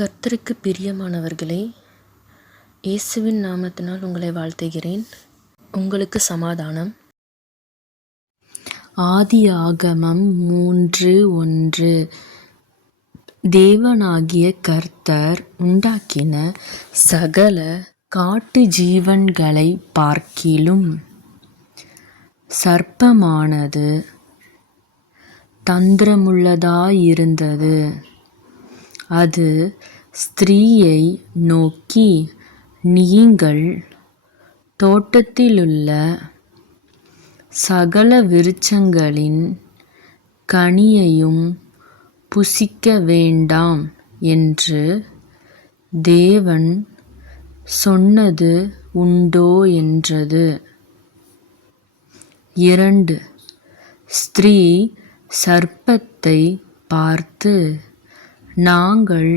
கர்த்தருக்கு பிரியமானவர்களே, இயேசுவின் நாமத்தினால் உங்களை வாழ்த்துகிறேன். உங்களுக்கு சமாதானம். ஆதியாகமம் 3:1. தேவனாகிய கர்த்தர் உண்டாக்கின சகல காட்டு ஜீவன்களை பார்க்கிலும் சர்ப்பமானது தந்திரமுள்ளதாயிருந்தது. அது ஸ்திரீயை நோக்கி, நீங்கள் தோட்டத்திலுள்ள சகல விருட்சங்களின் கனியையும் புசிக்க வேண்டாம் என்று தேவன் சொன்னது உண்டோ என்றது. 2. ஸ்திரீ சர்ப்பத்தை பார்த்து, நாங்கள்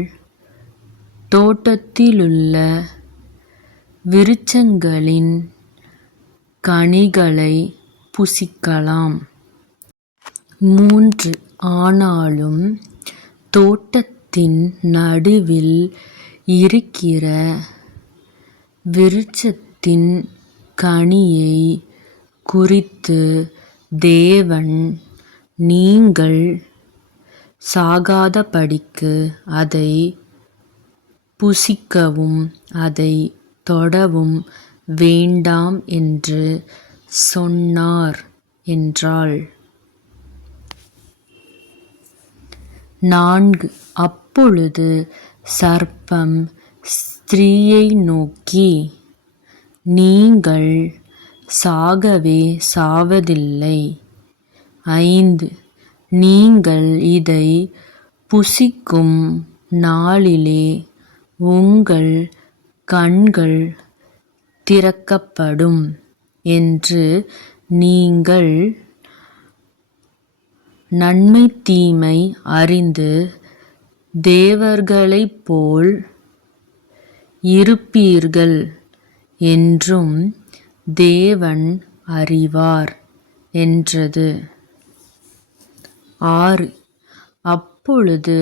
தோட்டத்திலுள்ள விருட்சங்களின் கனிகளை புசிக்கலாம். 3. ஆனாலும் தோட்டத்தின் நடுவில் இருக்கிற விருட்சத்தின் கனியை குறித்து தேவன், நீங்கள் சாகாதபடிக்கு அதை புசிக்கவும் அதை தொடவும் வேண்டாம் என்று சொன்னார் என்றாள். 4. அப்பொழுது சர்ப்பம் ஸ்திரீயை நோக்கி, நீங்கள் சாகவே சாவதில்லை. 5. நீங்கள் இதை புசிக்கும் நாளிலே உங்கள் கண்கள் திறக்கப்படும், என்று நீங்கள் நன்மை தீமை அறிந்து தேவர்களைப் போல் இருப்பீர்கள் என்றும் தேவன் அறிவார் என்றது. 6. அப்பொழுது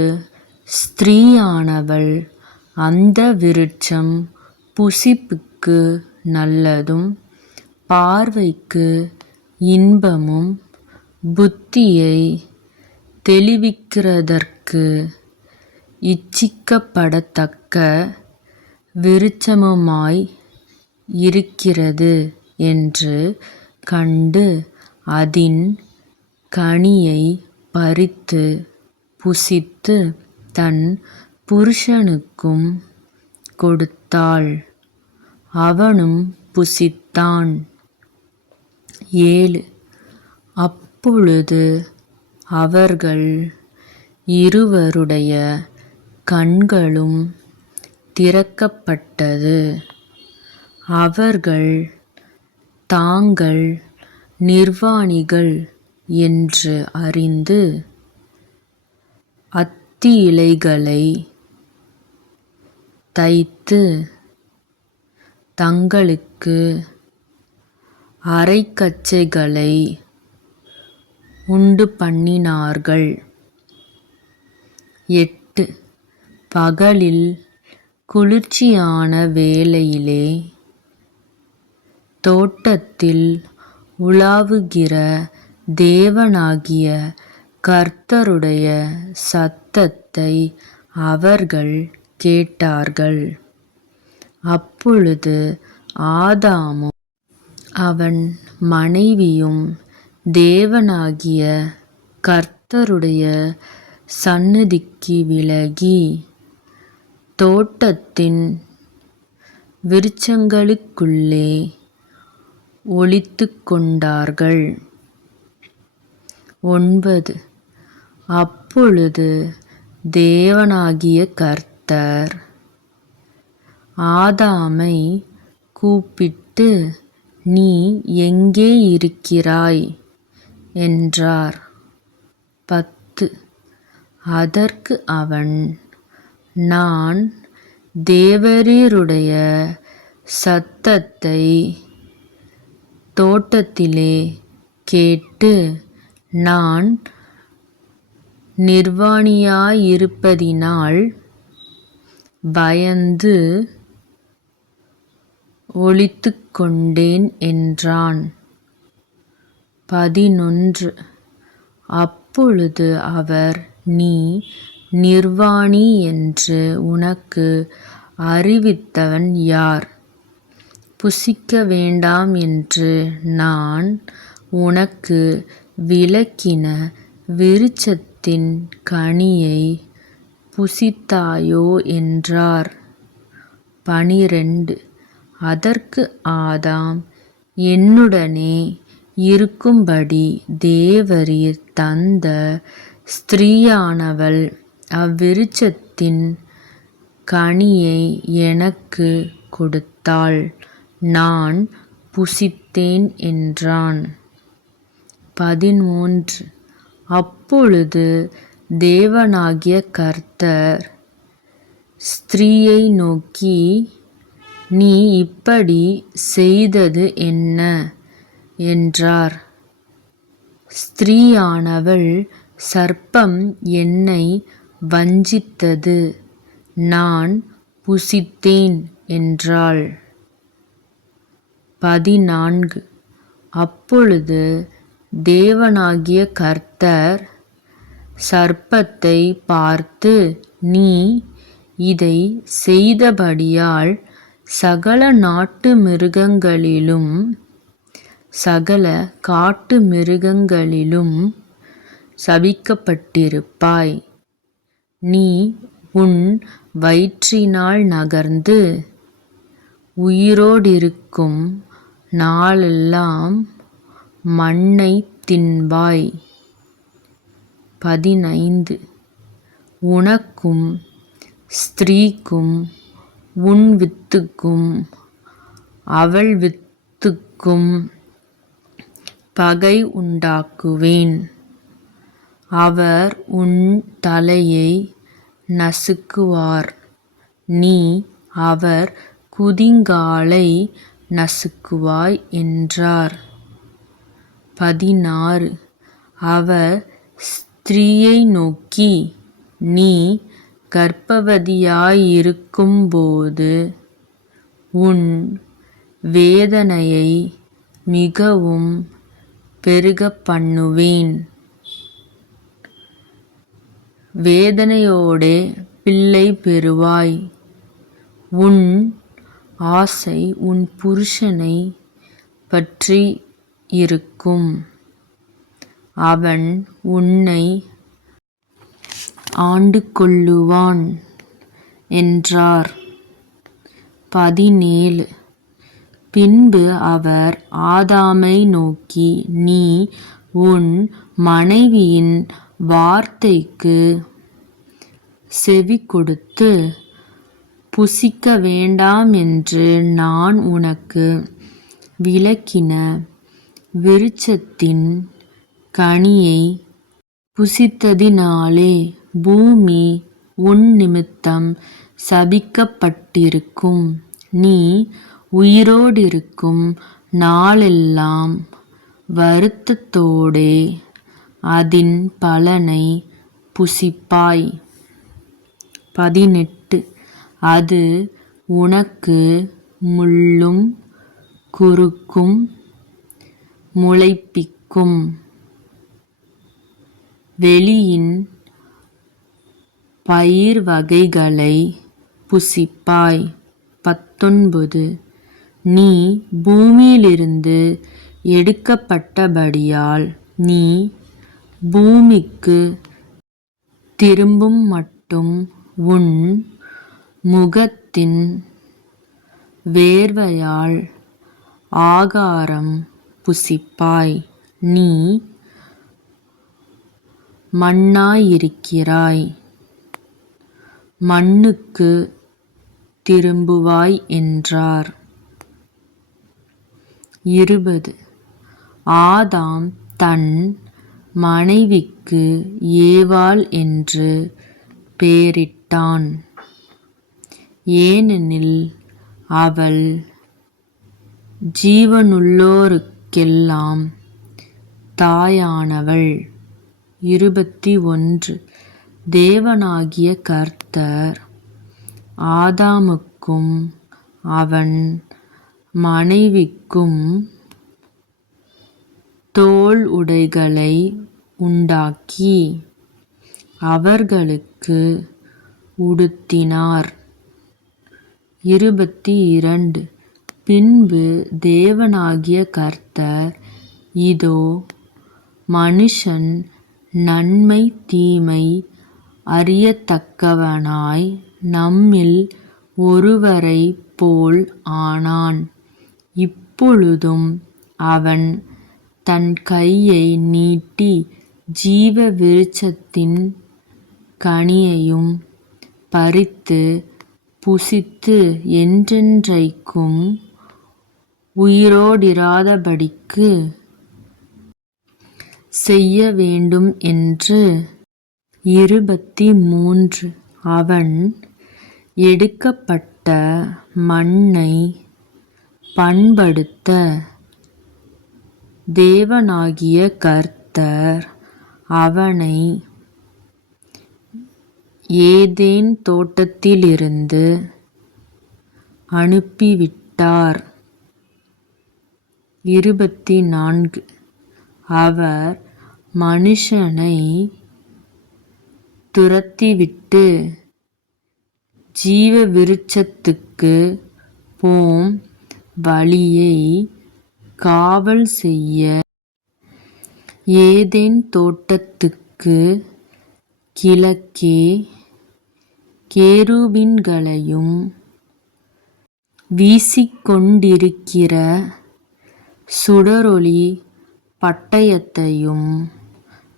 ஸ்திரீயானவள், அந்த விருட்சம் புசிப்புக்கு நல்லதும் பார்வைக்கு இன்பமும் புத்தியை தெளிவிக்கிறதற்கு இச்சிக்கப்படத்தக்க விருட்சமுமாய் இருக்கிறது என்று கண்டு அதின் கனியை பறித்து புசித்து தன் புருஷனுக்கும் கொடுத்தாள். அவனும் புசித்தான். 7. அப்பொழுது அவர்கள் இருவருடைய கண்களும் திறக்கப்பட்டது. அவர்கள் தாங்கள் நிர்வாணிகள் என்று அறிந்து அத்தி இலைகளை தைத்து தங்களுக்கு அரைக்கச்சைகளை உண்டு பண்ணினார்கள். 8. பகலில் குளிர்ச்சியான வேளையிலே தோட்டத்தில் உலாவுகிற தேவனாகிய கர்த்தருடைய சத்தத்தை அவர்கள் கேட்டார்கள். அப்பொழுது ஆதாமும் அவன் மனைவியும் தேவனாகிய கர்த்தருடைய சந்நிதிக்கு விலகி தோட்டத்தின் விருட்சங்களுக்குள்ளே ஒளித்துக்கொண்டார்கள். 9. அப்பொழுது தேவனாகிய கர்த்தர் ஆதாமை கூப்பிட்டு, நீ எங்கே இருக்கிறாய் என்றார். 10. அதற்கு அவன், நான் தேவரீருடைய சத்தத்தை தோட்டத்திலே கேட்டு நான் நிர்வாணியாயிருப்பதினால் பயந்து ஒளித்துக் கொண்டேன் என்றான். 11. அப்பொழுது அவர், நீ நிர்வாணி என்று உனக்கு அறிவித்தவன் யார்? புசிக்க வேண்டாம் என்று நான் உனக்கு விலக்கின விருட்சத்தின் கனியை புசித்தாயோ என்றார். 12. அதற்கு ஆதாம், என்னுடனே இருக்கும்படி தேவரீர் தந்த ஸ்திரீயானவள் அவ்விருட்சத்தின் கனியை எனக்கு கொடுத்தாள், நான் புசித்தேன் என்றான். 13. அப்பொழுது தேவனாகிய கர்த்தர் ஸ்திரீயை நோக்கி, நீ இப்படி செய்தது என்ன என்றார். ஸ்திரீயானவள், சர்ப்பம் என்னை வஞ்சித்தது, நான் புசித்தேன் என்றாள். 14. அப்பொழுது தேவனாகிய கர்த்தர் சர்ப்பத்தை பார்த்து, நீ இதை செய்தபடியால் சகல நாட்டு மிருகங்களிலும் சகல காட்டு மிருகங்களிலும் சபிக்கப்பட்டிருப்பாய். நீ உன் வயிற்றினால் நகர்ந்து உயிரோடிருக்கும் நாளெல்லாம் மண்ணைத் தின்பாய். 15. உனக்கும் ஸ்திரீக்கும் உன் வித்துக்கும் அவள் வித்துக்கும் பகை உண்டாக்குவேன். அவர் உன் தலையை நசுக்குவார், நீ அவர் குதிங்காலை நசுக்குவாய் என்றார். 16. அவர் ஸ்திரீயை நோக்கி, நீ கர்ப்பவதியாயிருக்கும்போது உன் வேதனையை மிகவும் பெருகப் பண்ணுவேன். வேதனையோடே பிள்ளை பெறுவாய். உன் ஆசை உன் புருஷனை பற்றி இருக்கும், அவன் உன்னை ஆண்டுகொள்ளுவான் என்றார். 17. பின்பு அவர் ஆதாமை நோக்கி, நீ உன் மனைவியின் வார்த்தைக்கு செவிகொடுத்து புசிக்க வேண்டாம் என்று நான் உனக்கு விலக்கின விருட்சத்தின் கனியை புசித்ததினாலே பூமி உன் நிமித்தம் சபிக்கப்பட்டிருக்கும். நீ உயிரோடிருக்கும் நாளெல்லாம் வருத்தத்தோடே அதின் பலனை புசிப்பாய். 18. அது உனக்கு முள்ளும் குறுக்கும் முளைப்பிக்கும். வெளியின் பயிர் வகைகளை புசிப்பாய். 19. நீ பூமியிலிருந்து எடுக்கப்பட்டபடியால் நீ பூமிக்கு திரும்பும் மட்டும் உன் முகத்தின் வேர்வையால் ஆகாரம் புசிப்பாய். நீ மண்ணாயிருக்கிறாய், மண்ணுக்கு திரும்புவாய் என்றார். 20. ஆதாம் தன் மனைவிக்கு ஏவாள் என்று பெயரிட்டான், ஏனெனில் அவள் ஜீவனுள்ளோருக்கெல்லாம் தாயானவள். 21. தேவனாகிய கர்த்தர் ஆதாமுக்கும் அவன் மனைவிக்கும் தோல் உடைகளை உண்டாக்கி அவர்களுக்கு உடுத்தினார். 22 பின்பு தேவனாகிய கர்த்தர், இதோ, மனுஷன் நன்மை தீமை அறியத்தக்கவனாய் நம்மில் ஒருவரைப் போல் ஆனான். இப்பொழுதும் அவன் தன் கையை நீட்டி ஜீவ விருட்சத்தின் கனியையும் பறித்து புசித்து என்றென்றைக்கும் உயிரோடிராதபடிக்கு செய்ய வேண்டும் என்று 23 அவன் எடுக்கப்பட்ட மண்ணை பண்படுத்த தேவனாகிய கர்த்தர் அவனை ஏதேன் தோட்டத்திலிருந்து அனுப்பிவிட்டார். 24 அவர் மனுஷனை துரத்திவிட்டு ஜீவ விருட்சத்துக்கு போம் வழியை காவல் செய்ய ஏதேன் தோட்டத்துக்கு கிழக்கே கேருபீன்களையும் வீசிக்கொண்டிருக்கிற சுடரொளி பட்டயத்தையும்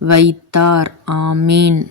வைத்தார். ஆமென்.